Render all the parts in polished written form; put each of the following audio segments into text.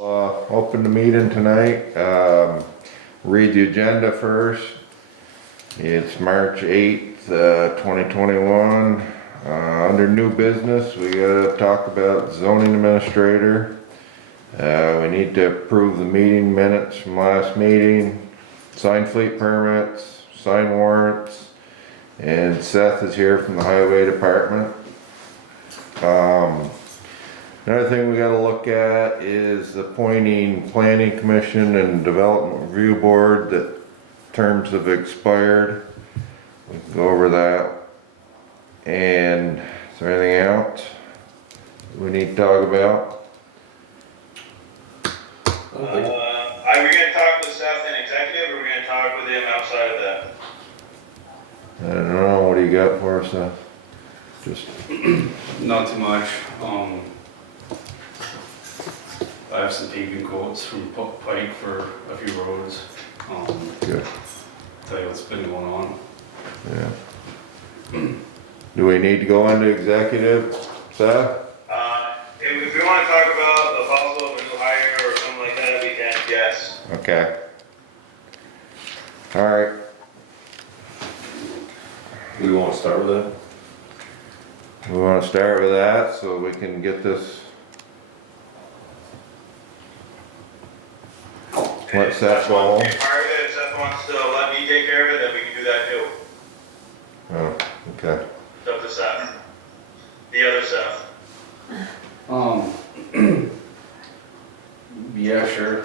Open the meeting tonight. Read the agenda first. It's March 8th, 2021. Under new business, we gotta talk about zoning administrator. We need to approve the meeting minutes from last meeting, sign fleet permits, sign warrants, and Seth is here from the highway department. Another thing we gotta look at is appointing planning commission and development review board that terms have expired. We can go over that. And is there anything else we need to talk about? Are we gonna talk with Seth in executive, or are we gonna talk with him outside of that? I don't know, what do you got for us, Seth? Just, Not too much. I have some paving quotes from Pike for a few roads. good, Tell you what's been going on. yeah. Do we need to go into executive, Seth? If we wanna talk about the possible of a new hire or something like that, we can, yes. Okay. All right, We won't start with that? we wanna start with that so we can get this. Let Seth go home. If Seth wants to let me take care of it, then we can do that too. Oh, okay. It's up to Seth. The other Seth. Yeah, sure.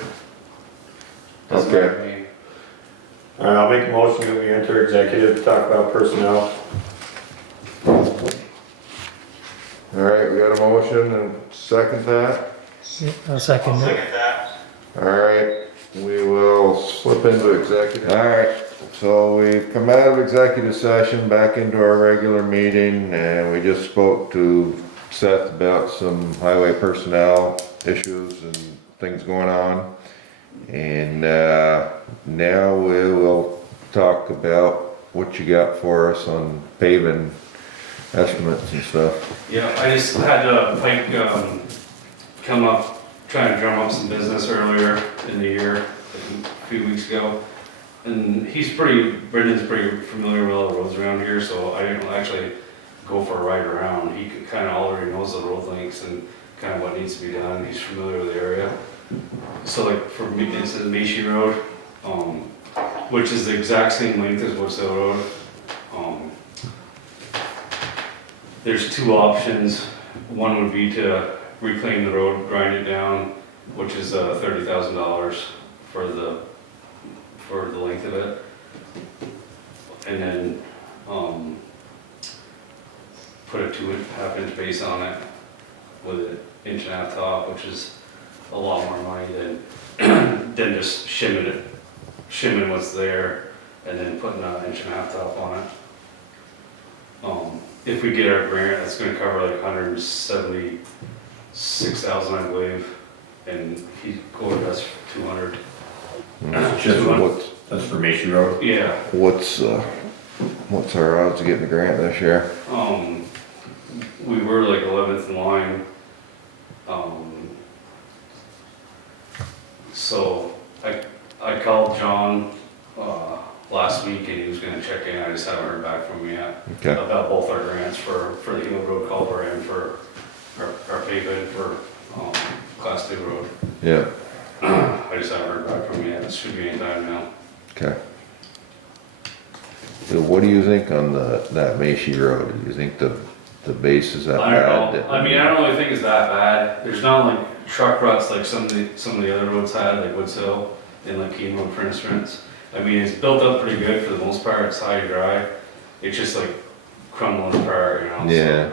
Doesn't matter to me. Alright, I'll make a motion that we enter executive to talk about personnel. All right, we got a motion and second that. Yeah, I'll I'll second it. second that. All right, we will slip into executive. All right, so we've come out of executive session, back into our regular meeting, and we just spoke to Seth about some highway personnel issues and things going on. And now we will talk about what you got for us on paving estimates and stuff. Yeah, I just had Pike come up, trying to drum up some business earlier in the year, a few weeks ago. And Brendan's pretty familiar with all the roads around here, so I didn't actually go for a ride around. He kind of already knows the road lengths and kind of what needs to be done. He's familiar with the area. So like for me, it's the Macy Road, which is the exact same length as Woods Hill Road. There's two options. One would be to reclaim the road, grind it down, which is $30,000 for the length of it, and then put a 2.5 inch base on it with an 1.5 inch top, which is a lot more money than just shimming what's there and then putting an 1.5 inch top on it. If we get our grant, it's going to cover like $176,000, I believe, and he quoted us 200. That's for Macy Road? Yeah. What's our odds of getting the grant this year? We were like 11th in line. So I called John last week and he was gonna check in. I just haven't heard back from him yet. Okay. About both our grants for the Hill Road culvert and for our paving for Class 2 road. Yeah, I just haven't heard back from him yet. It should be any time now. okay. So what do you think on that Macy Road? Do you think the base is that I bad? don't know. I mean, I don't really think it's that bad. There's not like truck ruts like some of the other roads had, like Woods Hill and like Keene Road, for instance. I mean, it's built up pretty good for the most part. It's high and dry. It's just like crumbling apart, you know. Yeah.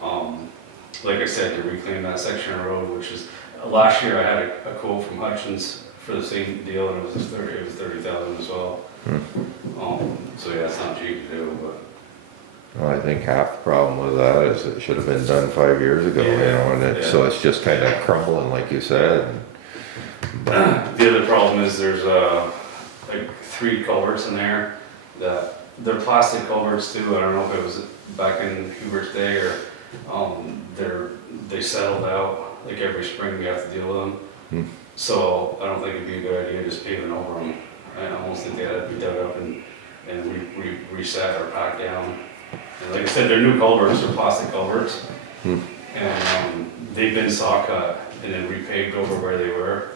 So, like I said, to reclaim that section of road, which is last year I had a quote from Hutchins for the same deal, and it was 30,000 as well. So yeah, it's not cheap to do, but. Well, I think half the problem with that is it should have been done 5 years ago, you know, and so it's just kind of crumbling, like you said. The other problem is there's like 3 culverts in there that they're plastic culverts too. I don't know if it was back in Hubert's day or they settled out. Like every spring we have to deal with them. So I don't think it'd be a good idea just paving over them. I almost think they had to be dug up and reset or packed down. And like I said, they're new culverts, they're plastic culverts. And they've been saw cut and then repaved over where they were.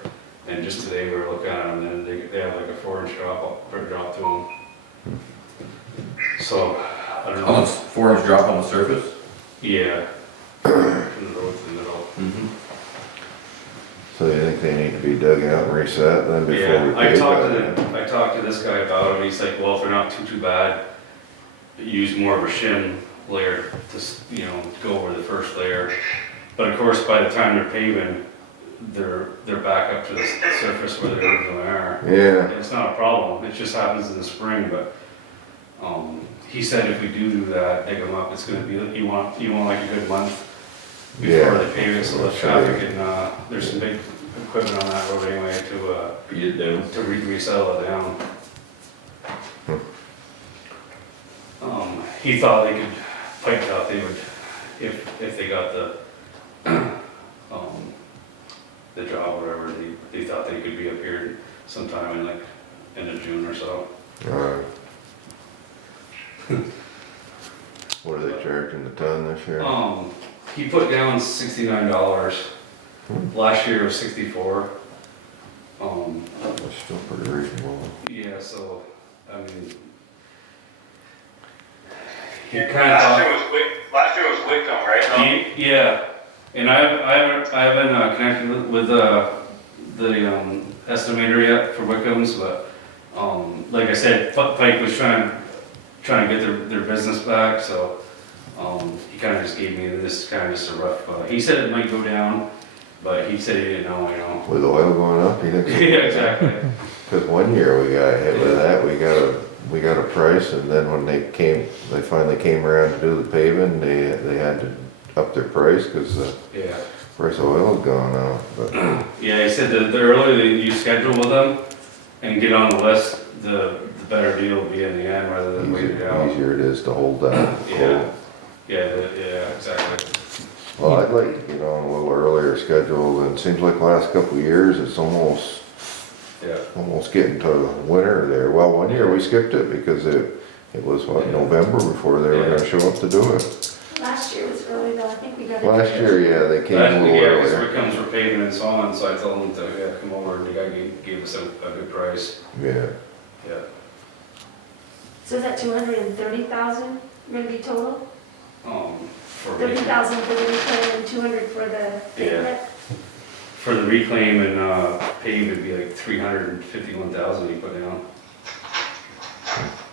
And just today we were looking at them and they have like a 4-inch drop to them. So, I don't know. Almost 4-inch drop on the surface? Yeah. From the road to the middle. So you think they need to be dug out and reset then before we Yeah, I pave talked that? I talked to this guy about it, he's like, well, if they're not too bad, use more of a shim layer to, you know, go over the first layer. But of course, by the time they're paving, they're back up to the surface where they originally are. Yeah, It's not a problem, it just happens in the spring, but, he said if we do that, dig them up, it's gonna be, you want like a good month before Yeah. they pave it, so the traffic and, there's some big equipment on that road anyway to, Beat it down. to resettle it down. He thought they could, Pike thought they would, if they got the job or whatever, they thought they could be up here sometime in like end of June or so. alright. What are they charging the ton this year? He put down $69. Last year was 64. That's still pretty reasonable. Yeah, so, I mean, he kinda thought. Last year was Whitcomb, right? No? Yeah, and I haven't connected with the estimator yet for Wickham's, but, like I said, Pike was trying to get their business back, so, he kinda just gave me this kinda just a rough, he said it might go down, but he said he didn't know, you know. With oil going up, you think? so? Yeah, exactly. Cause one year we got hit with that, we got a price and then when they finally came around to do the paving, they had to up their price cause the Yeah. price of oil had gone up, but. Yeah, he said that the earlier you schedule with them and get on the list, the better deal will be in the end rather than wait it out. Easier it is to hold that. Yeah, yeah, exactly. Well, I'd like to get on a little earlier schedule, and it seems like the last couple of years, it's almost getting to winter there. Well, one year we skipped it because it was what, November before they were gonna show up to do it. Last year was early though, I think we got it. Last year, yeah, they came a little Yeah, because earlier. it comes for paving and so on, so I told him to come over and the guy gave us a good price. Yeah, Yeah. So is that 230,000 gonna be total? For 30,000 for the reclaim and 200 for the pavement? For the reclaim and pave, it'd be like 351,000 you put down.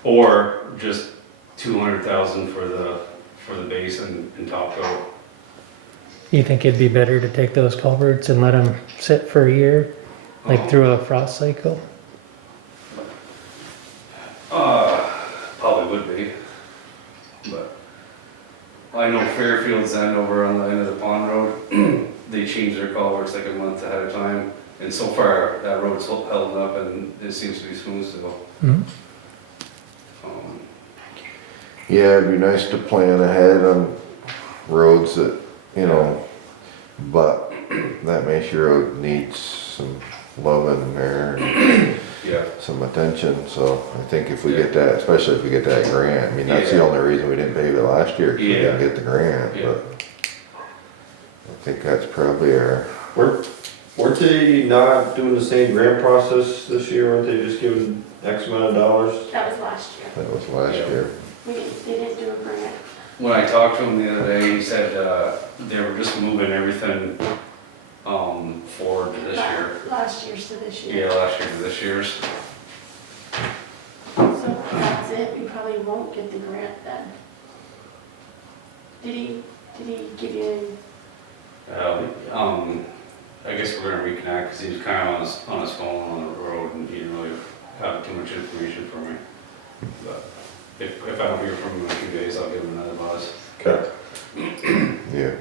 Or just 200,000 for the base and top coat. You think it'd be better to take those culverts and let them sit for a year, like through a frost cycle? Probably would be, but I know Fairfield's end over on the end of the pond road, they change their culverts like a month ahead of time, and so far that road's held up and it seems to be smooth still. Mhm. yeah, it'd be nice to plan ahead on roads that, you know, but that Main Road needs some loving there and Yeah, some attention, so I think if we get that, especially if we get that grant, I mean, that's the Yeah. only reason we didn't pave it last year, 'cause we didn't Yeah. get the grant, Yeah. but I think that's probably our, Weren't they not doing the same grant process this year? Weren't they just giving X amount of dollars? That was last year. that was last Yeah. year. They didn't do a grant. when I talked to him the other day, he said, they were just moving everything, forward to this year. Last year's to this year. Yeah, last year to this year's. So that's it, we probably won't get the grant then. Did he give you, I guess we're gonna reconnect, because he was kind of on his phone on the road, and he didn't really have too much information for me. But if I don't hear from him in a few days, I'll give him another buzz. Okay. Yeah.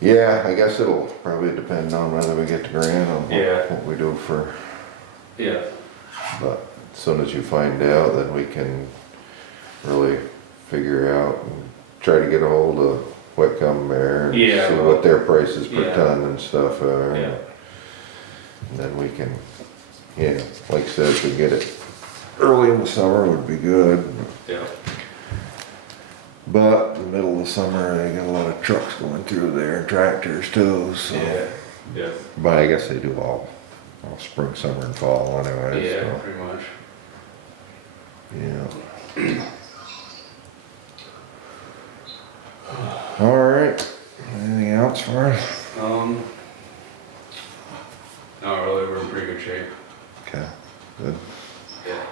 Yeah, I guess it'll probably depend on whether we get the grant on Yeah. what we do for, Yeah, but as soon as you find out, then we can really figure out and try to get a hold of Whitcomb there and Yeah, see well, what their prices per yeah. ton and stuff are. Yeah. And then we can, yeah, like I said, if we get it early in the summer would be good. Yeah. But in the middle of the summer, they got a lot of trucks going through there and tractors too, so. Yeah. Yeah. But I guess they do all spring, summer and fall anyway, Yeah, so, pretty much. yeah. All right, anything else for us? Not really, we're in pretty good shape. Okay, good. Yeah.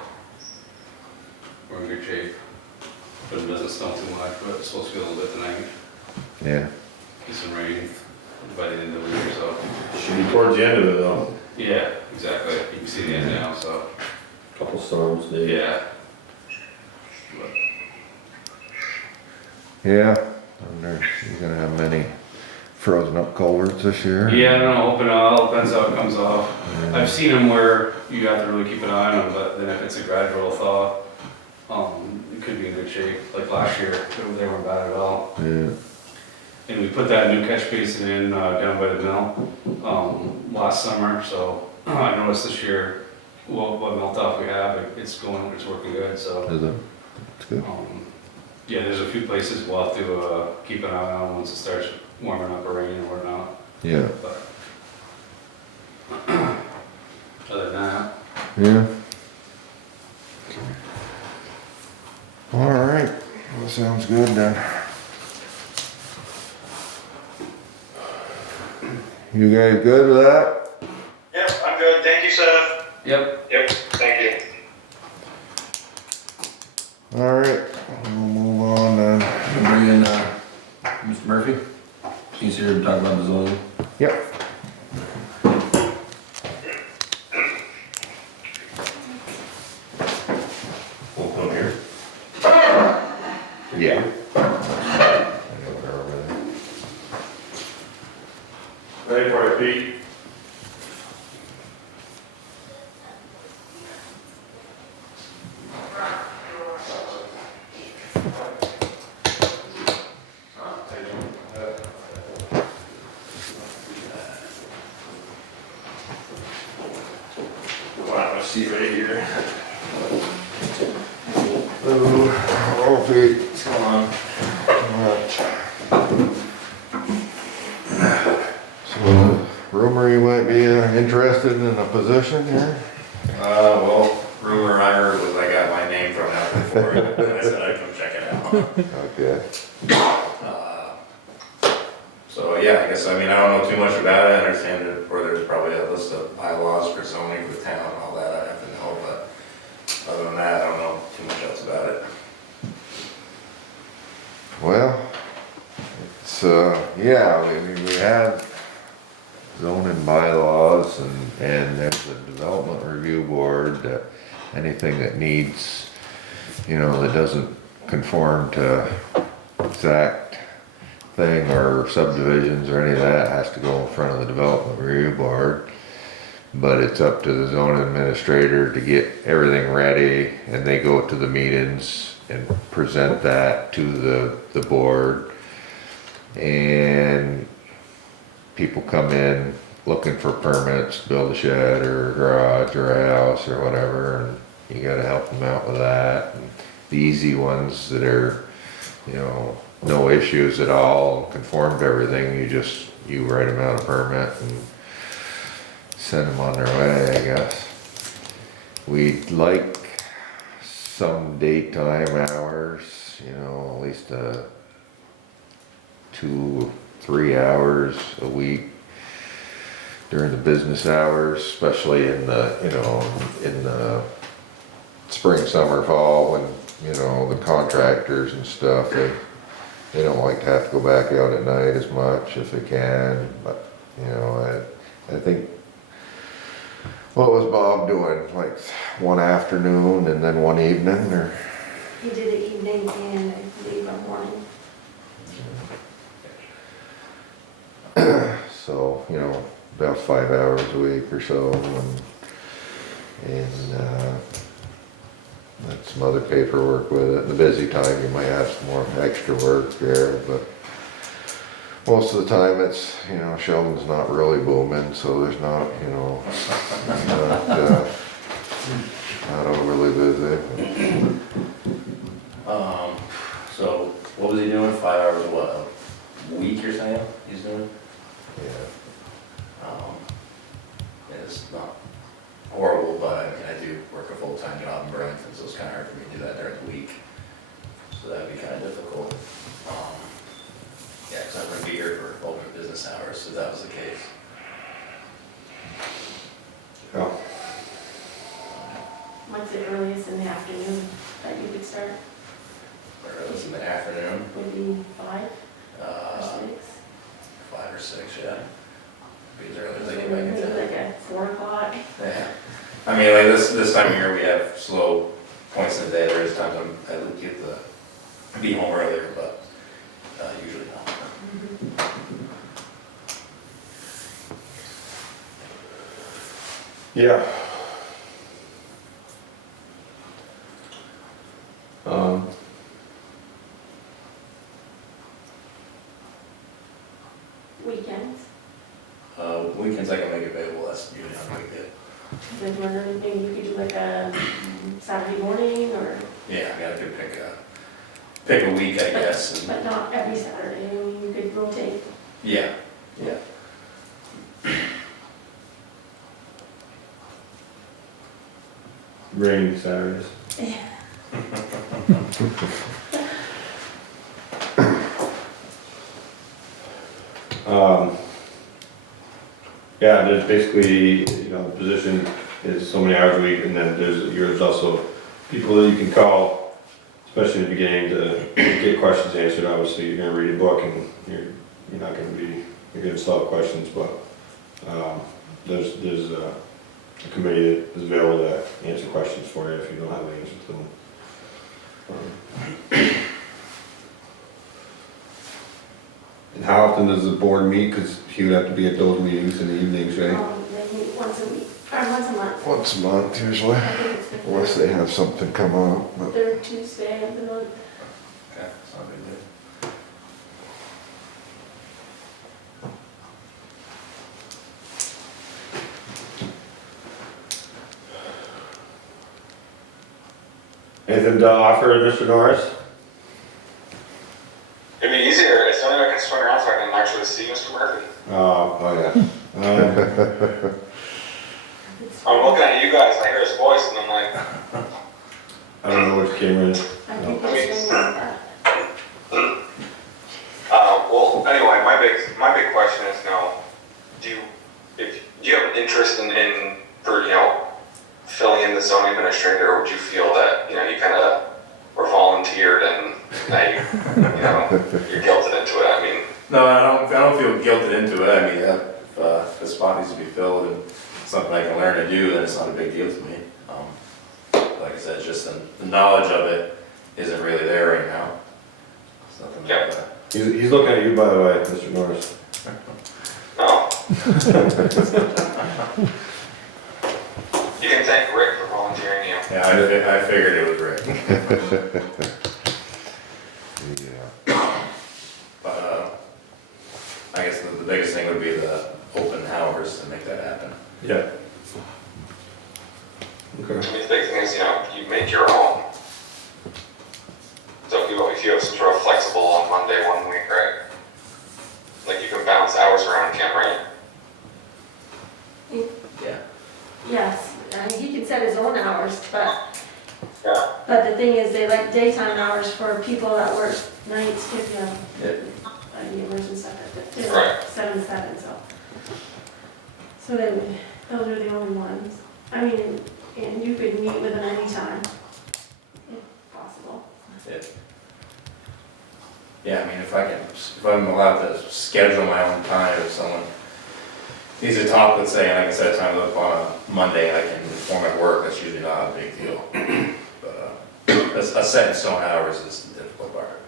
We're in good shape. But it doesn't snow too much, but it's supposed to be a little bit tonight. Yeah, Get some rain by the end of the week or so. Should be towards the end of it though. Yeah, exactly. You can see the end now, so, Couple storms, maybe. yeah. But, yeah, I wonder, you gonna have many frozen up culverts this year? yeah, I don't know, open all, depends how it comes off. I've seen them where you have to really keep an eye on them, but then if it's a gradual thaw, it could be in good shape. Like last year, they weren't bad at all. Yeah, And we put that new catch basin in, down by the mill, last summer, so I noticed this year, what melt off we have, it's working good, so. is it? That's good. Yeah, there's a few places we'll have to, keep an eye on once it starts warming up or raining or whatnot, Yeah, but. Other than that, yeah. All right, that sounds good then. You guys good with that? Yep, I'm good. Thank you, Seth. yep, Yep, thank you. All right, we'll move on then. Bring in, Mr. Murphy. He's here to talk about the zoning. Yep. We'll come here. Yeah. Ready for it, Pete? Wow, I see right here. Oh, Pete. What's going on? So, rumor you might be interested in a position here? Well, rumor I heard was I got my name thrown out before, and I said I'd come check it out. Okay. So, yeah, I guess, I mean, I don't know too much about it, I understand that, or there's probably a list of bylaws for zoning for the town and all that, I have to know, but other than that, I don't know too much else about it. Well, it's, yeah, we have zoning bylaws and there's a development review board that anything that needs, you know, that doesn't conform to exact thing or subdivisions or any of that has to go in front of the development review board. But it's up to the zoning administrator to get everything ready and they go to the meetings and present that to the board. And people come in looking for permits to build a shed or a garage or a house or whatever, and you gotta help them out with that. And the easy ones that are, you know, no issues at all, conform to everything, you write them out a permit and send them on their way, I guess. We'd like some daytime hours, you know, at least 2-3 hours a week during the business hours, especially in the, you know, in the spring, summer, fall, when, you know, the contractors and stuff, they don't like to have to go back out at night as much if they can, but, you know, I think, what was Bob doing, like one afternoon and then one evening, or? He did the evening and I believe a morning. So, you know, about 5 hours a week or so, and let some other paperwork with it. In the busy time, you might have some more extra work there, but most of the time it's, you know, Sheldon's not really booming, so there's not, you know, not overly busy. So what was he doing? 5 hours, what, a week you're saying he's doing? Yeah. It's not horrible, but I mean, I do work a full-time job in Burlington, so it's kind of hard for me to do that during the week. So that'd be kind of difficult. Yeah, because I wouldn't be here for open business hours, so that was the case. Yeah. What's the earliest in the afternoon that you could start? Or it was in the afternoon, Would be 5 or uh, 6? 5 or 6, yeah. Be as early as I get Maybe back in town. like at 4 o'clock? Yeah. I mean, like this time of year, we have slow points in the day. There is times I would get to be home earlier, but usually not. Yeah. Weekends? Weekends I can make available, that's usually not a big deal. Is there anything you could do like a Saturday morning or, Yeah, I gotta pick a week, I guess, and, but not every Saturday, I mean, you could rotate. yeah, yeah. Raining Saturdays. Yeah, there's basically, you know, the position is so many hours a week, and then there's also people that you can call, especially in the beginning, to get questions answered. Obviously, you're gonna read a book and you're not gonna be, you're gonna still have questions, but, there's a committee that is available to answer questions for you if you don't have the answer to them. And how often does the board meet? Because he would have to be at those meetings in the evenings, right? They meet once a week, or once a month. Once a month usually, I think it's the unless they have something come up, but. third Tuesday of the month. Okay, it's not a big deal. Anything to offer, Mr. Norris? It'd be easier, it's the only way I can swing around so I can actually see Mr. Murphy. Oh, yeah. I'm looking at you guys, I hear his voice, and I'm like, I don't know which camera it is. I think it's swinging like that. well, anyway, my big question is now, do you have an interest in, for, you know, filling in the zoning administrator, or would you feel that, you know, you kind of were volunteered and now you know, you're guilted into it? I mean, No, I don't feel guilted into it. I mean, if the spot needs to be filled and something I can learn to do, then it's not a big deal to me. Like I said, it's just the knowledge of it isn't really there right now. It's nothing like that. He's looking at you, by the way, Mr. Norris. no. You can thank Rick for volunteering you. Yeah, I figured it was Rick. Yeah. But I guess the biggest thing would be the open hours to make that happen. Yeah. Okay. I mean, the big thing is, you know, you make your own. So if you have some sort of flexible on Monday one week, right? Like you can bounce hours around, can't, right? Yeah. Yes, I mean, he can set his own hours, Yeah. but the thing is, they like daytime hours for people that work nights, if you know, gamers and stuff like that. They're like 7 to 7, so. So then, those are the only ones. I mean, and you could meet with them anytime, if possible. Yeah, I mean, if I'm allowed to schedule my own time, if someone needs to talk, let's say, and I can set time up on a Monday, and I can perform at work, that's usually not a big deal. But a set in stone hours is the difficult part.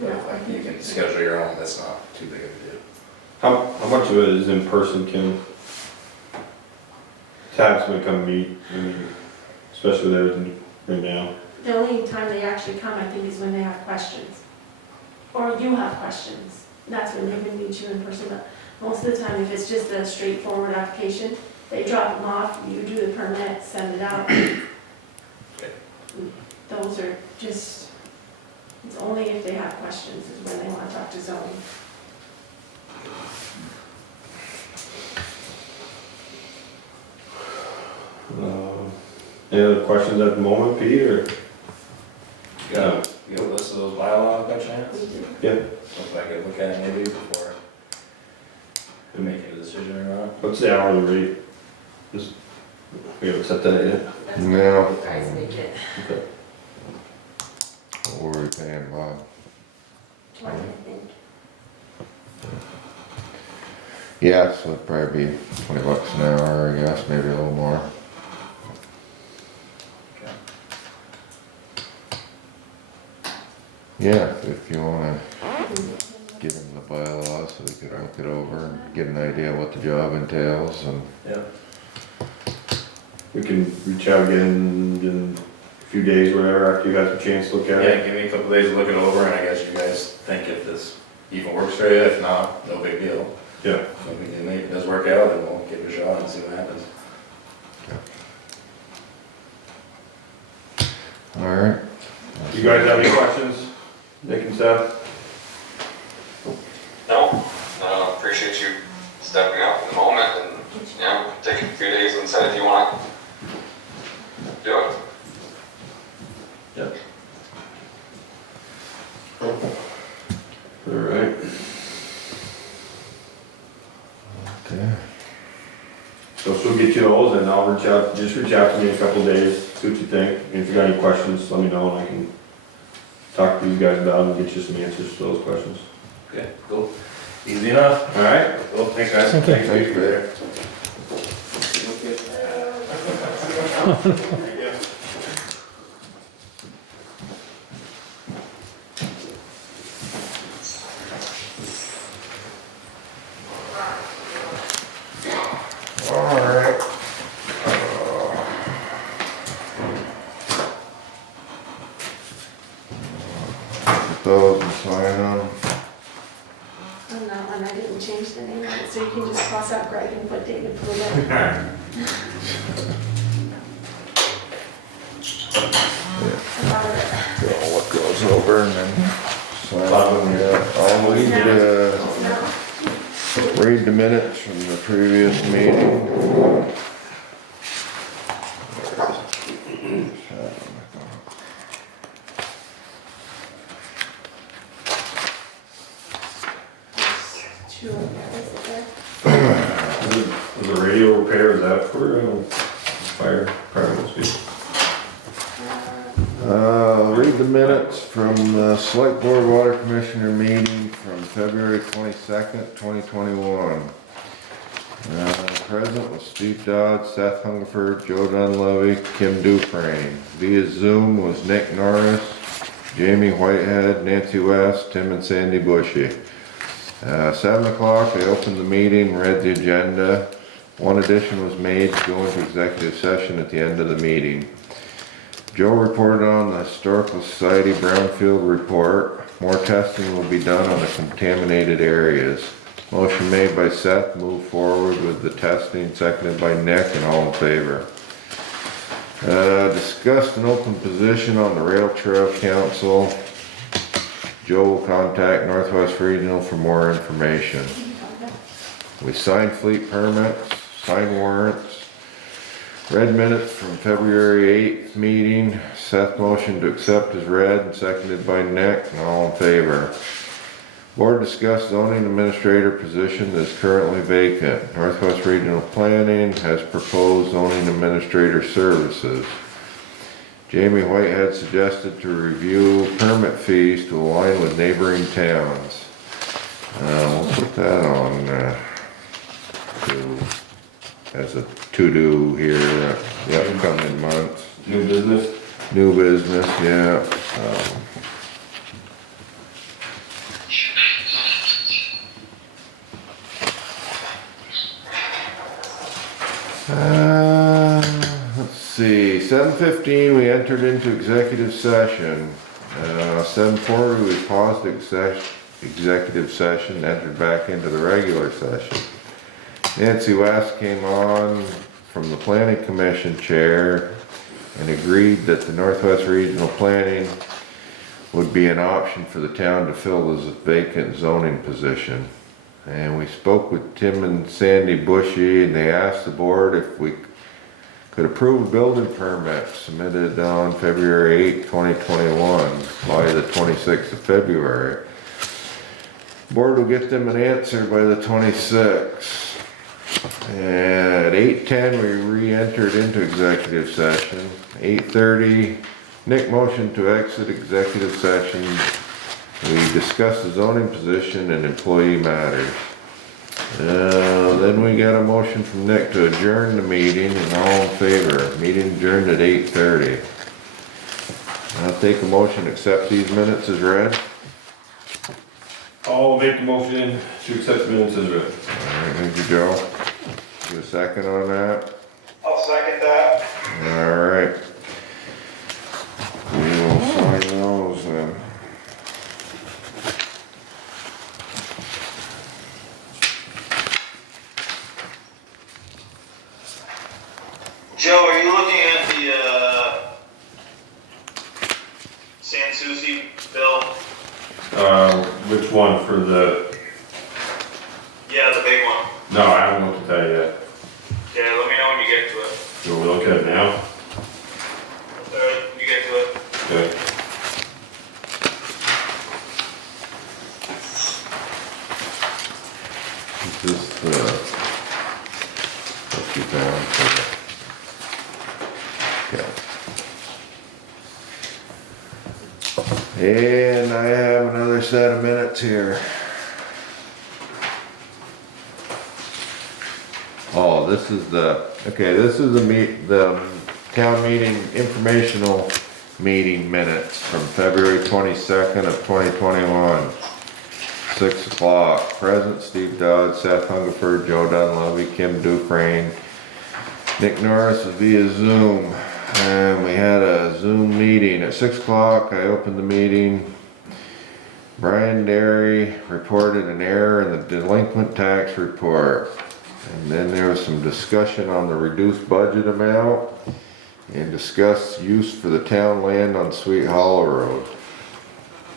But if you can schedule your own, that's not too big of a deal. How much of it is in person, Kim? To have somebody come meet, I mean, especially with everything right now. The only time they actually come, I think, is when they have questions. Or you have questions. that's when they would meet you in person, but most of the time, if it's just a straightforward application, they drop them off, you do the permit, send it out. Those are just, it's only if they have questions is when they want to talk to zoning. Any other questions at the moment, Pete, or? You got a list of those bylaws by chance? We do. Yeah. If I could look at it maybe before we make a decision or not. What's the hourly rate? Just, we haven't set that yet. That's No. what you guys make it. Okay. What were we paying, Bob? 20, I think. Yeah, so it'd probably be $20 an hour, I guess, maybe a little more. Yeah, if you wanna give him the bylaws so we could look it over and get an idea what the job entails and. Yeah. We can reach out again in a few days, whatever, after you got the chance to look at it. Yeah, give me a couple days to look it over, and I guess you guys think if this even works for you, if not, no big deal. Yeah. If it does work out, then we'll give it a shot and see what happens. Alright. You guys have any questions? Nick and Seth? No, appreciate you stepping up in the moment and, you know, take a few days and decide if you want to do it. Yep. Alright. Okay. So she'll get you those and I'll just reach out to me in a couple days, see what you think. And if you got any questions, let me know and I can talk to you guys about it and get you some answers to those questions. Okay, cool. Easy enough. Alright? Cool, thanks guys. Thank you. Thanks, Peter. Alright. Put those and sign them. On that one, I didn't change the name of it, so you can just cross out Greg and put David Pluto. So I'll look those over and then sign them, yeah. I'll need to read the minutes from the previous meeting. Two of them, is it there? Was the radio repair, is that for fire department speak? Read the minutes from the Select Board Water Commissioner meeting from February 22nd, 2021. Present was Steve Dodd, Seth Hungerford, Joe Dunleavy, Kim Dufresne. Via Zoom was Nick Norris, Jamie Whitehead, Nancy West, Tim and Sandy Bushy. 7 o'clock, they opened the meeting, read the agenda. One addition was made to go into executive session at the end of the meeting. Joe reported on the Historical Society Brownfield report. More testing will be done on the contaminated areas. Motion made by Seth, move forward with the testing, seconded by Nick, and all in favor. Discussed an open position on the Rail Trail Council. Joe will contact Northwest Regional for more information. We signed fleet permits, signed warrants, read minutes from February 8th meeting. Seth motion to accept is read and seconded by Nick, and all in favor. Board discussed zoning administrator position that is currently vacant. Northwest Regional Planning has proposed zoning administrator services. Jamie Whitehead suggested to review permit fees to align with neighboring towns. We'll put that on as a to-do here, the upcoming months. New business? New business, yeah. Let's see, 7:15, we entered into executive session. 7:40, we paused executive session, entered back into the regular session. Nancy West came on from the planning commission chair and agreed that the Northwest Regional Planning would be an option for the town to fill this vacant zoning position. And we spoke with Tim and Sandy Bushy, and they asked the board if we could approve a building permit submitted on February 8, 2021, by the 26th of February. Board will get them an answer by the 26th. At 8:10, we re-entered into executive session. 8:30, Nick motioned to exit executive session. We discussed the zoning position and employee matters. Then we got a motion from Nick to adjourn the meeting, and all in favor. Meeting adjourned at 8:30. I'll take a motion to accept these minutes as read. I'll make the motion to accept the minutes as read. Alright, thank you, Joe. Do a second on that? I'll second that. Alright. We will sign those then. Joe, are you looking at the, San Souci bill? Which one for the, Yeah, the big one. no, I haven't looked at that yet. Okay, let me know when you get to it. Do we look at it now? When you get to it. Okay. Is this the, let's keep down for the, okay. And I have another set of minutes here. Oh, this is the, okay, this is the town meeting informational meeting minutes from February 22nd of 2021. 6 o'clock, present Steve Dodd, Seth Hungerford, Joe Dunleavy, Kim Dufresne, Nick Norris was via Zoom, and we had a Zoom meeting at 6 o'clock. I opened the meeting. Brian Derry reported an error in the delinquent tax report, and then there was some discussion on the reduced budget amount and discussed use for the town land on Sweet Hollow Road.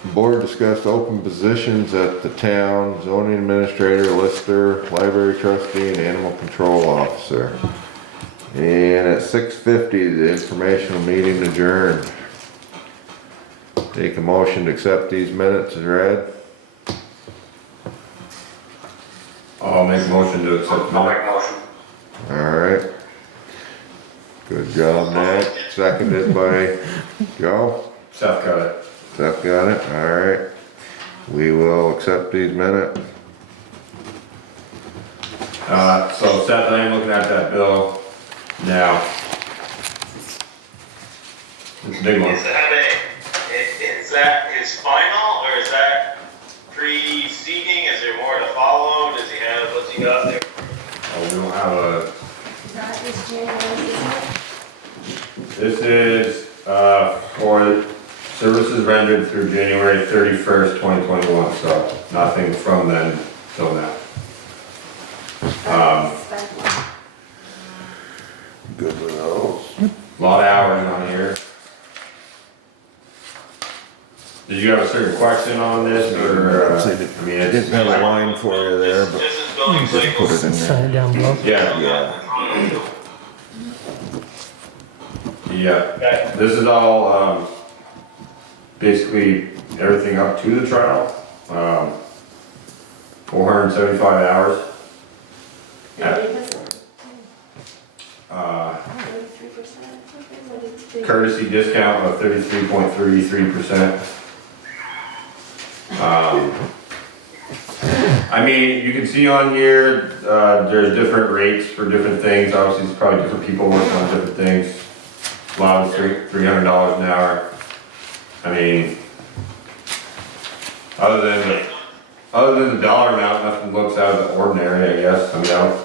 The board discussed open positions at the town, zoning administrator, lister, library trustee, and animal control officer. And at 6:50, the informational meeting adjourned. Take a motion to accept these minutes as read. I'll make a motion to accept the I'll minutes. make a motion. Alright. Good job, Nick. Seconded by Joe. Seth got it. Seth got it, alright. We will accept these minutes. So Seth, I am looking at that bill now. It's a big one. Is that his final, or is that preceding? Is there more to follow? Does he have, what's he got there? Oh, we don't have a, That is January, isn't it? this is, for services rendered through January 31st, 2021, so nothing from then till now. That's that one. Good with those. Lot of hours on here. Did you have a certain question on this, or, I mean, I didn't it's, have a line for you there, but This is building just put cycles. it in Sign there. it down below. yeah, this is all, basically everything up to the trial, 475 hours. Yeah. 33%. Courtesy discount of 33.33%. I mean, you can see on here, there's different rates for different things. Obviously, it's probably different people working on different things. A lot of $300 an hour. I mean, other than the dollar amount, nothing looks out of the ordinary, I guess. I mean, I don't,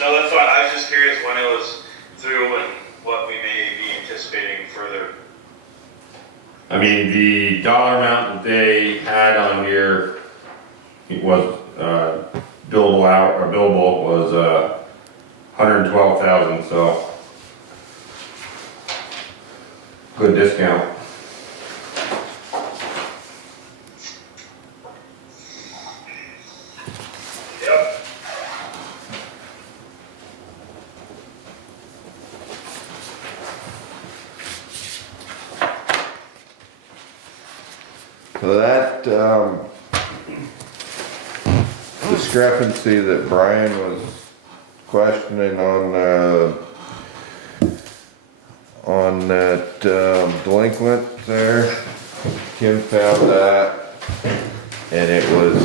No, that's fine. I was just curious when it was through and what we may be anticipating further. I mean, the dollar amount that they had on here, it was, billable out, or billable was, 112,000, so. Good discount. Yep. So that, discrepancy that Brian was questioning on that delinquent there, Kim found that, and it was,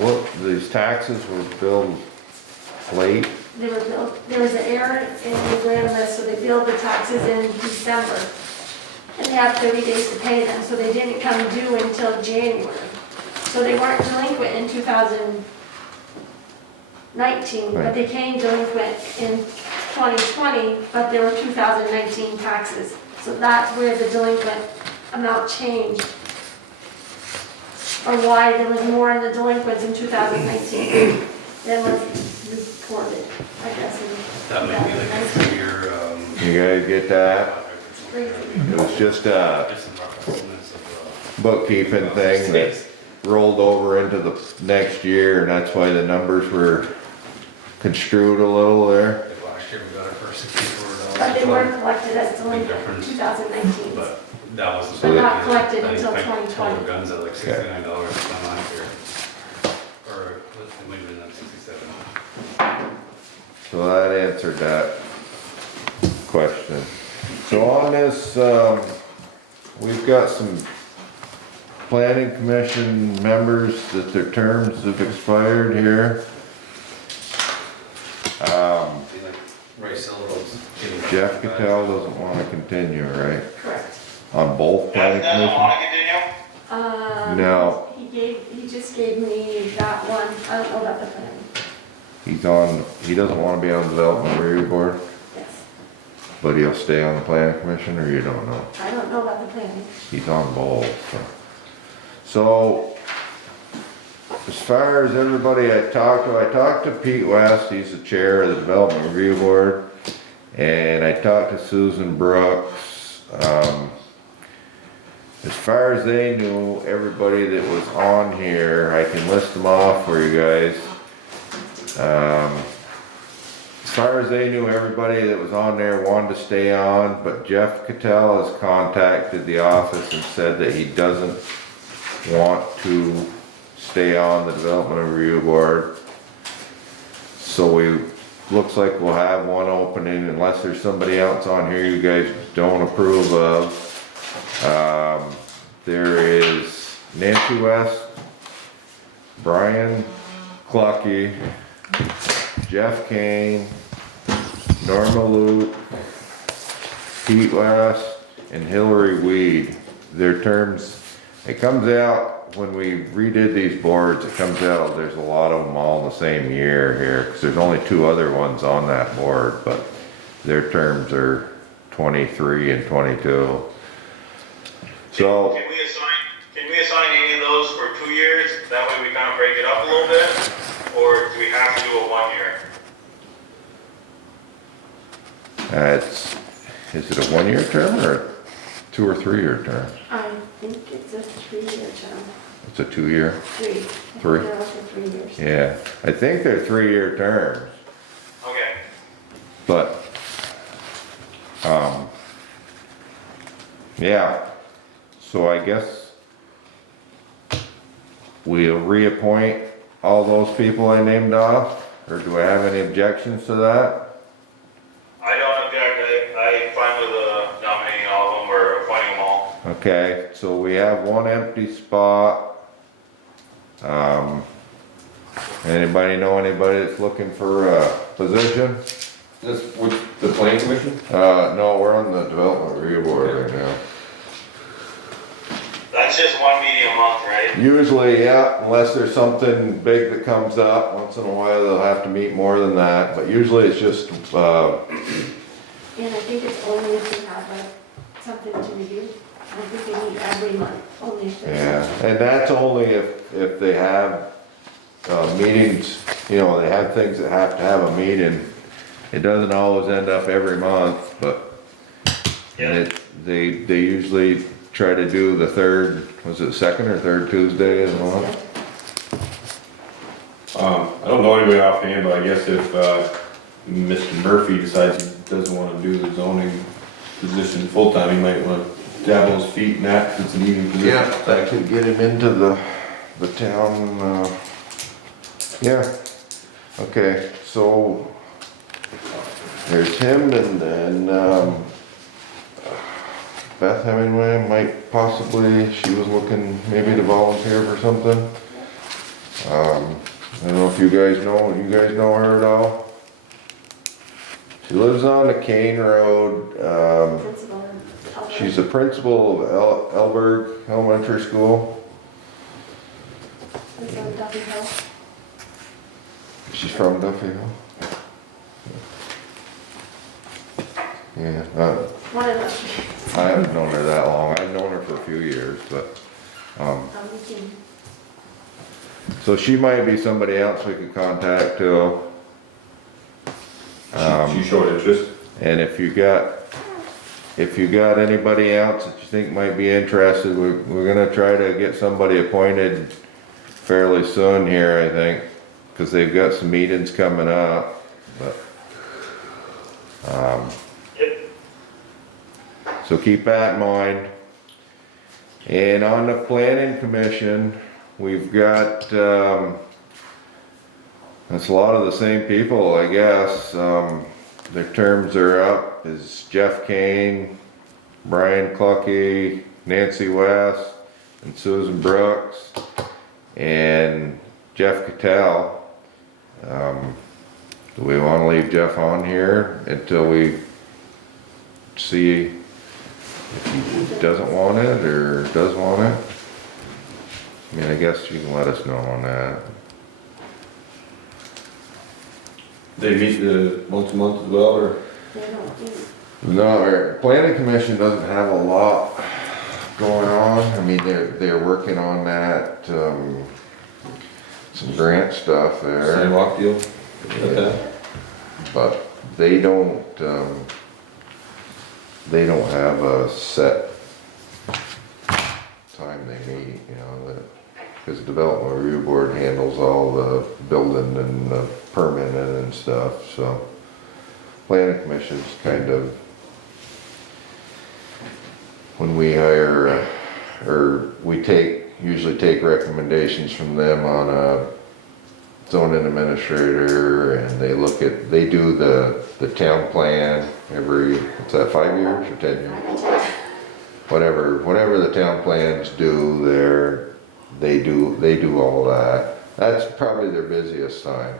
what, these taxes were billed late? They were billed, there was an error in the grand list, so they billed the taxes in December. And they have 30 days to pay them, so they didn't come due until January. So they weren't delinquent in 2019, but they came delinquent in 2020, but there were 2019 taxes. So that's where the delinquent amount changed. Or why there was more in the delinquents in 2019 than was reported, I guess. That might be like a 3-year, You guys get that? It was just a just some rough estimates of, bookkeeping thing that rolled over into the next year, and that's why the numbers were construed a little there. like last year we got our first $64. But they weren't collected as delinquent in Difference. 2019. But that was. But not collected I think until I 2020. told the guns at like $69 some last year. Or it might have been like 67. So that answered that question. So on this, we've got some planning commission members that their terms have expired here. Rice Hill was getting. Jeff Cattell doesn't wanna continue, right? Correct. On both planning Doesn't commission? want to continue? No. He just gave me that one, I don't know about the plan, He doesn't wanna be on development review board, yes. but he'll stay on the planning commission, or you don't know? I don't know about the planning. He's on both, so. So, as far as everybody I talked to Pete West, he's the chair of the Development Review Board, and I talked to Susan Brooks. As far as they knew, everybody that was on here, I can list them off for you guys. As far as they knew, everybody that was on there wanted to stay on, but Jeff Cattell has contacted the office and said that he doesn't want to stay on the Development Review Board. So looks like we'll have one opening unless there's somebody else on here you guys don't approve of. There is Nancy West, Brian Clucky, Jeff Kane, Norma Luke, Pete West, and Hillary Weed. Their terms, it comes out, when we redid these boards, it comes out, there's a lot of them all in the same year here, because there's only 2 other ones on that board, but their terms are 23 and 22. So, Can we assign any of those for 2 years? That way we kind of break it up a little bit? Or do we have to do a 1 year? is it a 1-year term or a 2 or 3 year term? I think it's a 3-year term, It's a 2-year? 3. Three. They're up to 3 years. Yeah, I think they're 3-year terms, Okay. but, yeah. So I guess we'll reappoint all those people I named off, or do I have any objections to that? I don't object. I'm fine with nominating all of them or appointing them all. Okay, so we have 1 empty spot. Anybody know anybody that's looking for a position? This, with the planning commission? No, we're on the development review board right now. That's just 1 meeting a month, right? Usually, yeah, unless there's something big that comes up, once in a while they'll have to meet more than that, but usually it's just, And I think it's only if you have a something to review. I don't think they meet every month, only if there's. Yeah, and that's only if they have, meetings, you know, they have things that have to have a meeting. It doesn't always end up every month, but they usually try to do the third, was it second or third Tuesday of the month? I don't know anybody offhand, but I guess if, Mr. Murphy decides he doesn't wanna do the zoning position full-time, he might wanna dabble his feet in that, 'cause it's an evening position. Yeah, that could get him into the town, yeah. Okay, so there's him and then, Beth Hemingway might possibly, she was looking maybe to volunteer for something. I don't know if you guys know her at all? She lives on the Kane Road, Principal and she's the principal of Elberg Elementary School. It's on Duffy Hill. She's from Duffy Hill. Yeah, One of those. I haven't known her that long, I've known her for a few years, but, We can, so she might be somebody else we could contact too. She showed interest. And if you got anybody else that you think might be interested, we're gonna try to get somebody appointed fairly soon here, I think, cause they've got some meetings coming up, but, Yep. so keep that in mind. And on the planning commission, we've got, it's a lot of the same people, I guess. Their terms are up, is Jeff Kane, Brian Clucky, Nancy West, and Susan Brooks, and Jeff Cattell. Do we wanna leave Jeff on here until we see if he doesn't want it or does want it? I mean, I guess you can let us know on that. They meet once a month as well, or? they don't do, No, our planning commission doesn't have a lot going on. I mean, they're working on that, some grant stuff there, Sidewalk deal? Okay. but they don't have a set time they meet, you know, that, because the development review board handles all the building and the permitting and stuff, so planning commission's kind of, when we hire, or we usually take recommendations from them on a zoning administrator, and they do the town plan every, what's that, 5 years or 10 years? Whatever the town plans do, they do all that. That's probably their busiest time.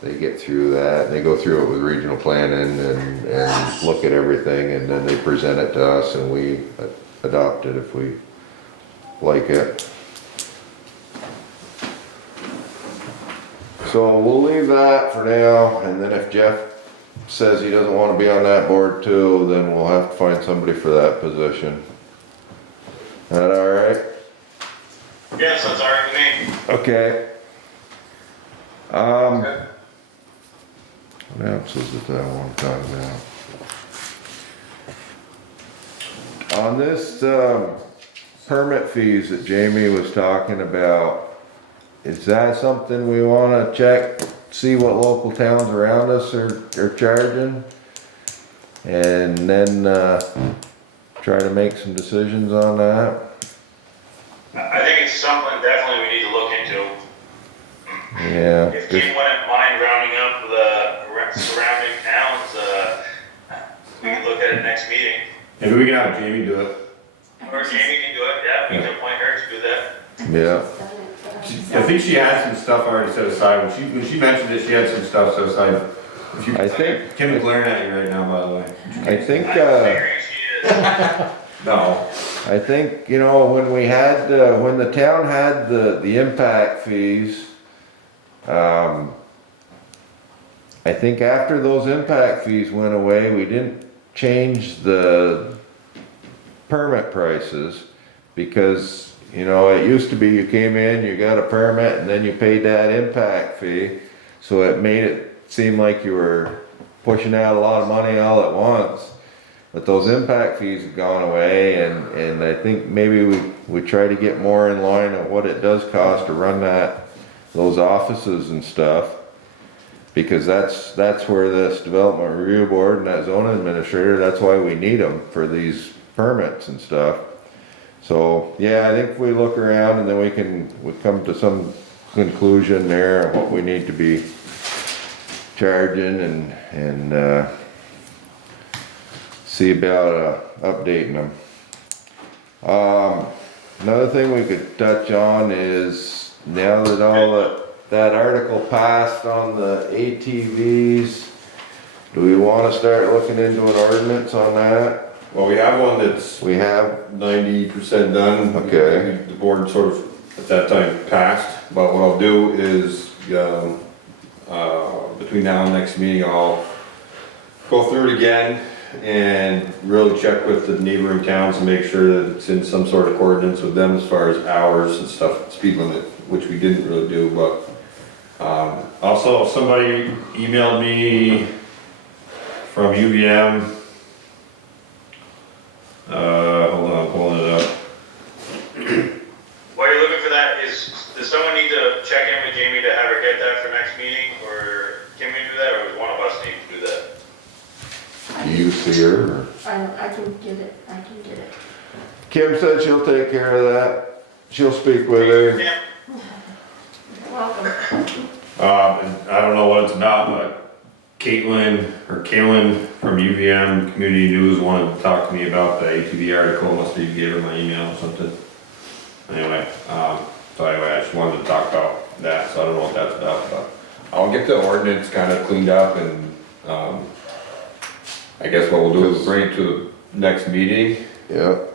They get through that, they go through it with regional planning and look at everything, and then they present it to us and we adopt it if we like it. So we'll leave that for now, and then if Jeff says he doesn't wanna be on that board too, then we'll have to find somebody for that position. That alright? Yes, that's all right with me. Okay. What else is it that I want to talk about? On this, permit fees that Jamie was talking about, is that something we wanna check, see what local towns around us are charging? And then, try to make some decisions on that? I think it's something definitely we need to look into. Yeah. If Kim wouldn't mind rounding up the surrounding towns, we can look at it next meeting. Maybe we can have Jamie do it. Or Jamie can do it, yeah, we can appoint her to do that. Yeah. I think she had some stuff already set aside, when she mentioned it, she had some stuff set aside. If you- I think- Kim is glaring at you right now, by the way. I think, I'm figuring she is. No. I think, you know, when we had, when the town had the impact fees, I think after those impact fees went away, we didn't change the permit prices, because, you know, it used to be you came in, you got a permit, and then you paid that impact fee, so it made it seem like you were pushing out a lot of money all at once. But those impact fees have gone away, and I think maybe we try to get more in line of what it does cost to run those offices and stuff. Because that's where this development review board and that zoning administrator, that's why we need them for these permits and stuff. So, yeah, I think if we look around and then we come to some conclusion there of what we need to be charging and see about updating them. Another thing we could touch on is now that all that article passed on the ATVs, do we want to start looking into an ordinance on that? Well, we have one that's We have, 90% done. Okay. The board sort of at that time passed, but what I'll do is, between now and next meeting, I'll go through it again and really check with the neighboring towns and make sure that it's in some sort of ordinance with them as far as hours and stuff, speed limit, which we didn't really do, but also somebody emailed me from UVM. Hold on, I'm pulling it up. While you're looking for that, does someone need to check in with Jamie to have her get that for next meeting, or can we do that, or does one of us need to do that? do you see her? Or? I can get it. Kim said she'll take care of that. She'll speak with her. Yeah. Welcome. And I don't know what it's about, but Kaylin from UVM Community News wanted to talk to me about the ATV article, must have gave her my email or something. Anyway, I just wanted to talk about that, so I don't know what that's about, but I'll get the ordinance kind of cleaned up and, I guess what we'll do is bring it to the next meeting, Yep.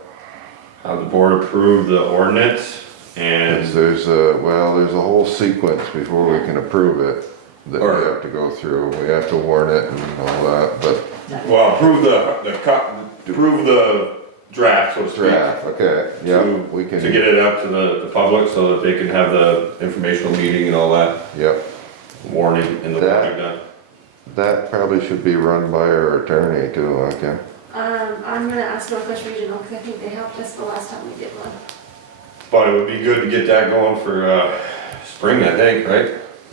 have the board approve the ordinance, and There's a whole sequence before we can approve it that we Or- have to go through. We have to warn it and all that, but well, approve the draft, so to speak. draft, okay, yeah, To- we can. To get it out to the public so that they can have the informational meeting and all that Yep, warning and the That- warning done. that probably should be run by our attorney too, okay? I'm gonna ask Northwest Regional, because I think they helped us the last time we did one. But it would be good to get that going for, spring, I think, right?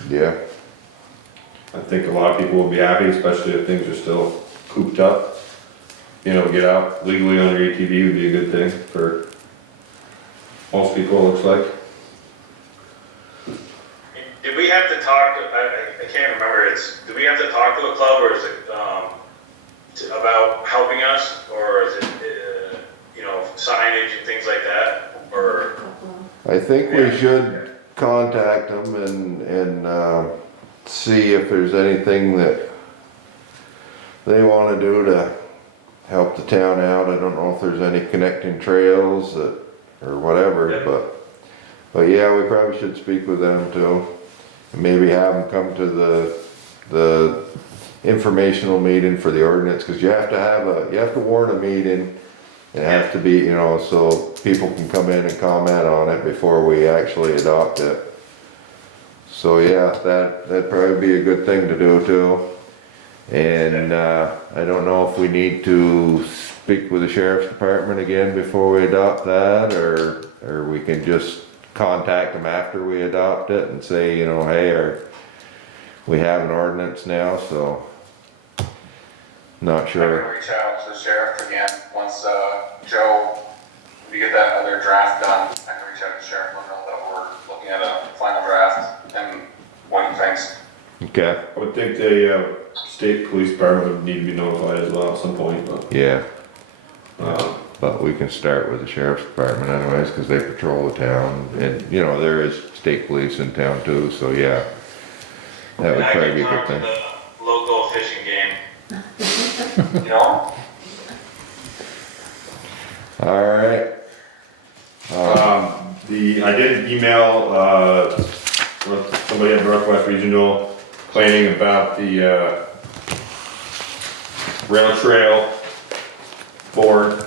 Yeah, I think a lot of people will be happy, especially if things are still cooped up. You know, get out legally on your ATV would be a good thing for most people, it looks like. Did we have to talk, I can't remember, did we have to talk to a club, or is it, about helping us, or is it, signage and things like that, or? I think we should contact them and see if there's anything that they wanna do to help the town out. I don't know if there's any connecting trails that, or whatever, Yeah. but yeah, we probably should speak with them too. And maybe have them come to the informational meeting for the ordinance, cause you have to warn a meeting. It has to be, so people can come in and comment on it before we actually adopt it. So yeah, that'd probably be a good thing to do too. And, I don't know if we need to speak with the sheriff's department again before we adopt that, or we can just contact them after we adopt it and say, hey, we have an ordinance now, so. Not I sure. can reach out to the sheriff again, once, Joe, we get that other draft done, I can reach out to the sheriff and know that we're looking at a final draft and what he thinks. Okay, I would think the, state police department would need to be notified as well at some point, but, yeah. But we can start with the sheriff's department anyways, cause they patrol the town, and, there is state police in town too, so yeah. That would I probably can be a good talk to thing. the local fishing game. Alright. I did email, somebody at Northwest Regional complaining about the, rail trail board.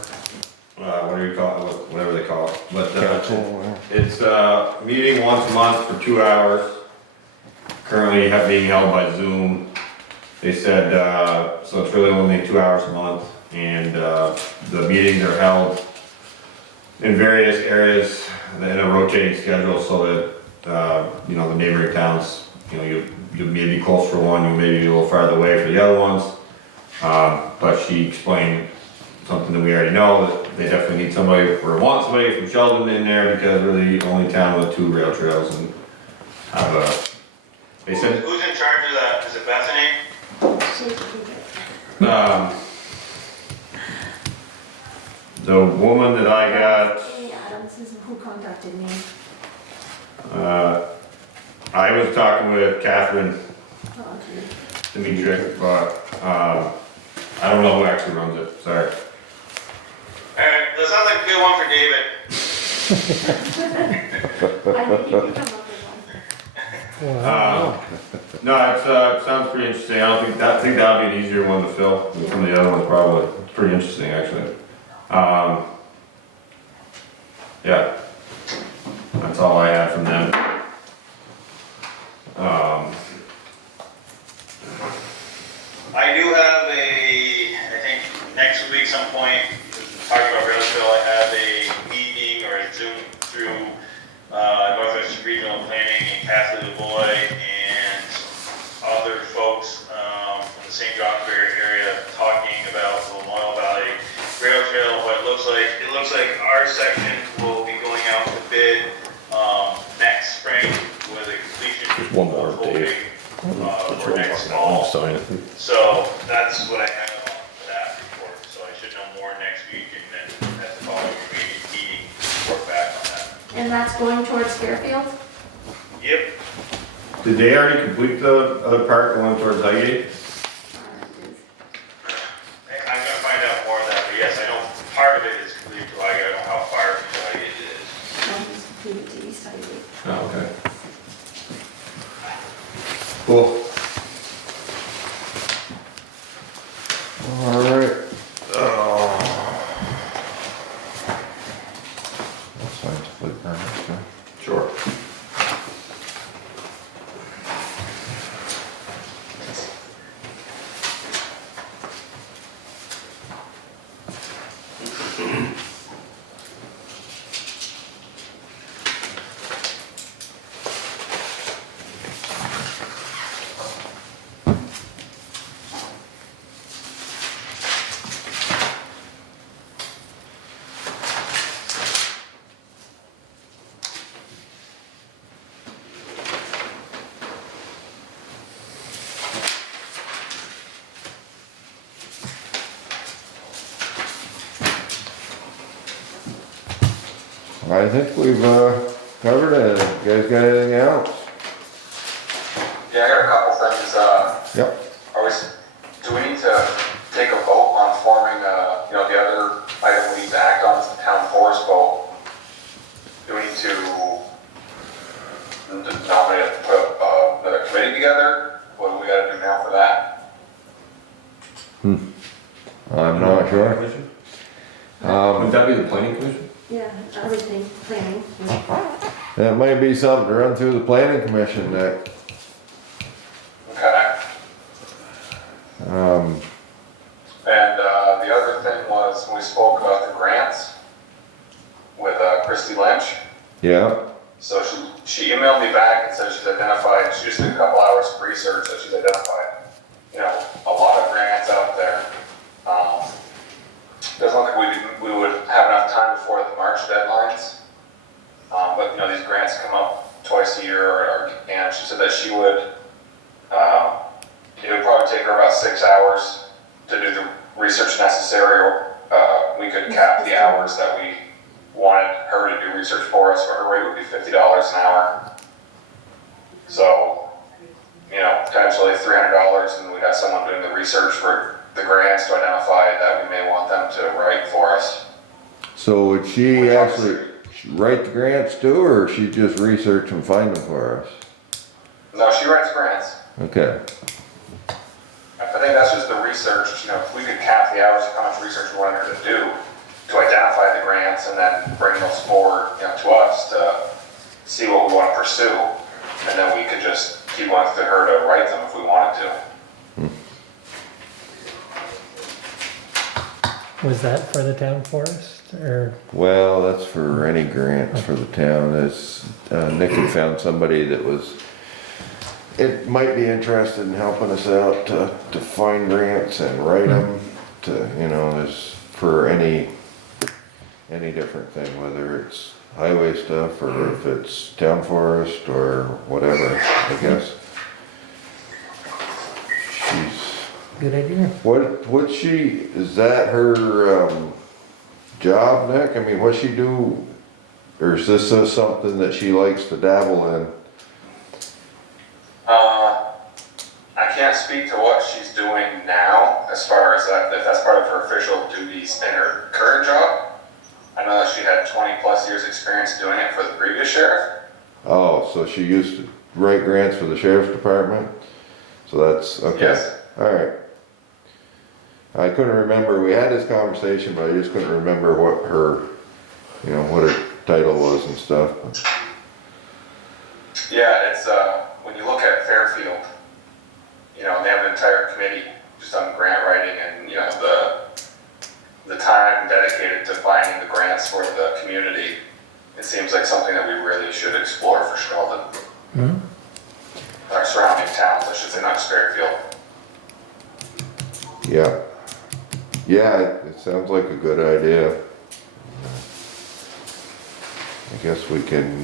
what do you call it, whatever they call it, but, Council, whatever. it's, meeting once a month for 2 hours. Currently being held by Zoom. They said, so it's really only 2 hours a month, and, the meetings are held in various areas in a rotating schedule, so that, you know, the neighboring towns, you know, you may be close for one, you may be a little farther away for the other ones. But she explained something that we already know, that they definitely need somebody, or want somebody from Sheldon in there, because we're the only town with 2 rail trails, and have a, they said, Who's in charge of that? Is it Bethany? the woman that I got, Amy Adams is who contacted me. I was talking with Catherine Oh, okay. Dimitri, but, I don't know who actually runs it, sorry. Alright, that sounds like a good one for David. I think you can come up with one. Wow. No, it's, it sounds pretty interesting, I think that would be an easier one to fill than some of the other ones probably, it's pretty interesting actually. Yeah, that's all I had from them. I do have I think next week some point, talking about Railsville, I have a meeting or a Zoom through Northwest Regional Planning and Kathleen LeBoy and other folks from the St. Johnsbury area talking about the Memorial Valley Rail Trail. What it looks like our section will be going out to bid next spring with a completion. There's one more, Dave. For next fall. Sign it. So that's what I have on that report, so I should know more next week, and then at the following meeting, report back on that. And that's going towards Fairfield? Yep, Did they already complete the other part going towards Highgate? I'm gonna find out more of that, but yes, I know part of it is completed to Highgate, I don't know how far to Highgate it is. I'll just leave it to East Highway. Oh, okay. Cool. Alright. That's fine, split permits, yeah. Sure. I think we've, covered it. You guys got anything else? Yeah, I got a couple things, Yep. do we need to take a vote on forming, the other item we need to act on is the town forest vote? Do we need to nominate, put another committee together? What do we gotta do now for that? I'm not sure. Would that be the planning commission? Yeah, everything, planning. That might be something to run through the planning commission, Nick. Okay. Um, And the other thing was, we spoke about the grants with Christy Lynch. yeah, So she emailed me back and said she's identified, she just did a couple hours of research, so she's identified, a lot of grants out there. Doesn't look like we would have enough time before the March deadlines. But these grants come up twice a year, and she said that she would, it would probably take her about 6 hours to do the research necessary, or we could cap the hours that we wanted her to do research for us, her rate would be $50 an hour. So, potentially $300, and we'd have someone doing the research for the grants to identify that we may want them to write for us. so would she actually write the grants too, or she just research and find them for us? No, she writes grants. Okay, I think that's just the research, if we could cap the hours of how much research we wanted her to do, to identify the grants and then bring those forward, to us to see what we want to pursue. And then we could just keep going through her to write them if we wanted to. Was that for the town forest or? Well, that's for any grants for the town. It's, Nick had found somebody that was, it might be interested in helping us out to find grants and write them to, there's for any different thing, whether it's highway stuff or if it's town forest or whatever, I guess. She's, Good idea. what's she, is that her, job, Nick? I mean, what's she do? Or is this just something that she likes to dabble in? I can't speak to what she's doing now as far as that, if that's part of her official duties in her current job. I know that she had 20 plus years experience doing it for the previous sheriff. Oh, so she used to write grants for the sheriff's department? So that's, okay. Yes. Alright. I couldn't remember, we had this conversation, but I just couldn't remember what her, what her title was and stuff. Yeah, it's, when you look at Fairfield, they have an entire committee just on grant writing and, the time dedicated to finding the grants for the community. It seems like something that we really should explore for Sheldon. Hmm? Our surrounding towns, I should say, not just Fairfield. Yeah. Yeah, it sounds like a good idea. I guess we can,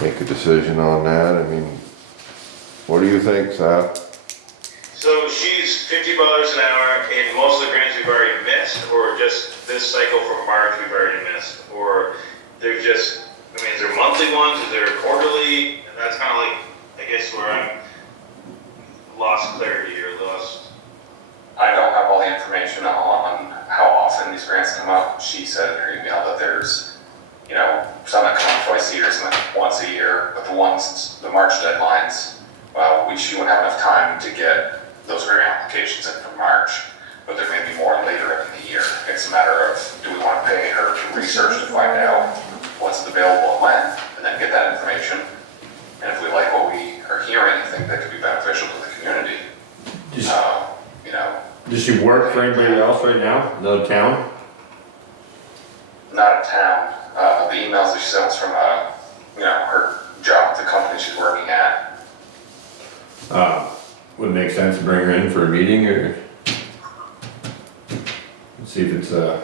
make a decision on that. I mean, what do you think, Sal? So she's $50 an hour in most of the grants we've already missed, or just this cycle from March we've already missed? Or they're just, is there monthly ones, is there quarterly? That's kind of like, I guess, where I'm lost clarity or lost. I don't have all the information on how often these grants come up. She said in her email that there's, some that come up twice a year, some that once a year, but the March deadlines, she wouldn't have enough time to get those grant applications in for March, but there may be more later in the year. It's a matter of, do we want to pay her to research to find out what's available and when, and then get that information. And if we like what we are hearing, think that could be beneficial to the community, Does she work for anybody else right now? Another town? not a town. The emails that she sent was from, her job, the company she's working at. Would it make sense to bring her in for a meeting or see if it's, And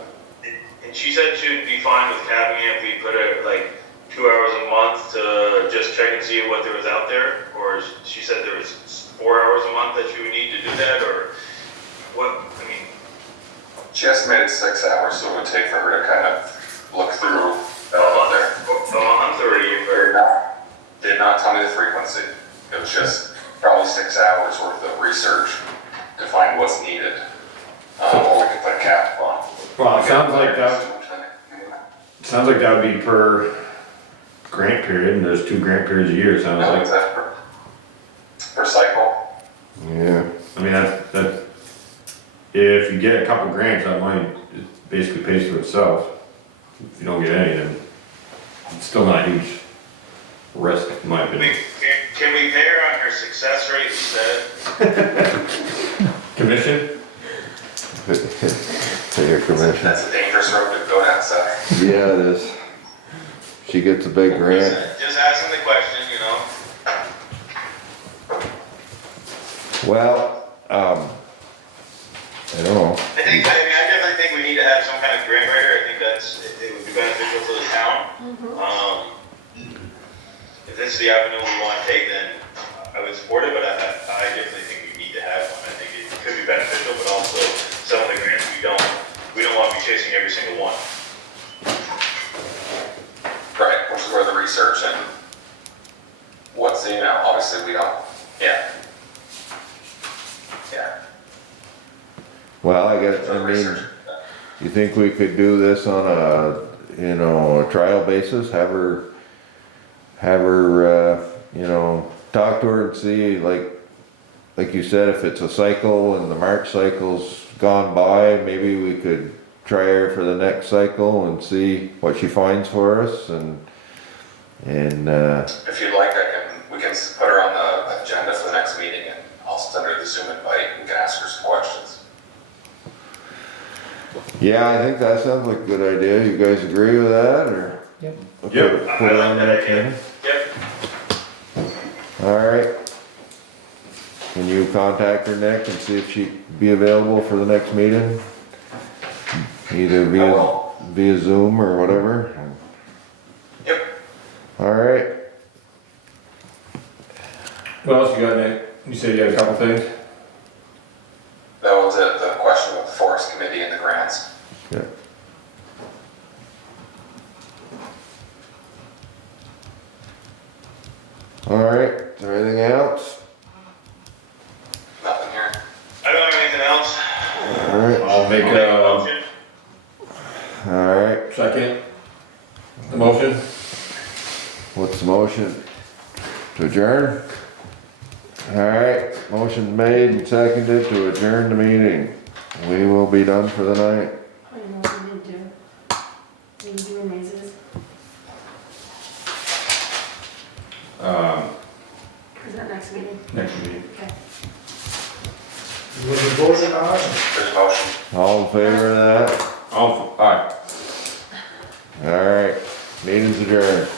she said she'd be fine with capping it if we put it like 2 hours a month to just check and see what there was out there? Or she said there was 4 hours a month that she would need to do that, or what, She estimated 6 hours, so it would take for her to kind of look through a month or a year? Did not tell me the frequency. It was just probably 6 hours worth of research to find what's needed. Or we could put a cap on. well, it sounds like that would be per grant period, and there's 2 grant periods a year, sounds No, like. is that per cycle? Yeah. I mean, that, if you get a couple grants, that money basically pays for itself. If you don't get any, then it's still not a huge risk, in my opinion. Can we pay her on her success rate instead? Commission? Pay your commission. That's a dangerous road to go down, Seth. Yeah, it is. She gets a big grant. Just asking the question, Well, I don't know. I definitely think we need to have some kind of grant writer. I think it would be beneficial for the town. If this is the avenue we want to take, then I would support it, but I definitely think we need to have one. I think it could be beneficial, but also some of the grants we don't want to be chasing every single one. Right, which is where the research and what's, obviously we don't, yeah. Well, you think we could do this on a trial basis? Have her, talk to her and see, like you said, if it's a cycle and the March cycle's gone by, maybe we could try her for the next cycle and see what she finds for us and, If you'd like, we can put her on the agenda for the next meeting and I'll send her the Zoom invite and we can ask her some questions. yeah, I think that sounds like a good idea. You guys agree with that, or? Yep. Okay, Yep, put I it like on the that next idea. meeting. Yep. Alright. Can you contact her, Nick, and see if she'd be available for the next meeting? Either via Zoom or whatever. Yep. Alright, What else you got, Nick? You said you had a couple things? That was it, the question with the forest committee and the grants. yeah. Alright, is there anything else? Nothing here. I don't have anything else. Alright, I'll make I'll make a a motion. alright, second. The motion? what's the motion? To adjourn? Alright, motion made and seconded to adjourn the meeting. We will be done for the night. I don't know what we didn't do. We were doing raises. Is that next meeting? Next meeting. Okay. There's a motion. All in favor of that? Aye. Alright, meeting's adjourned.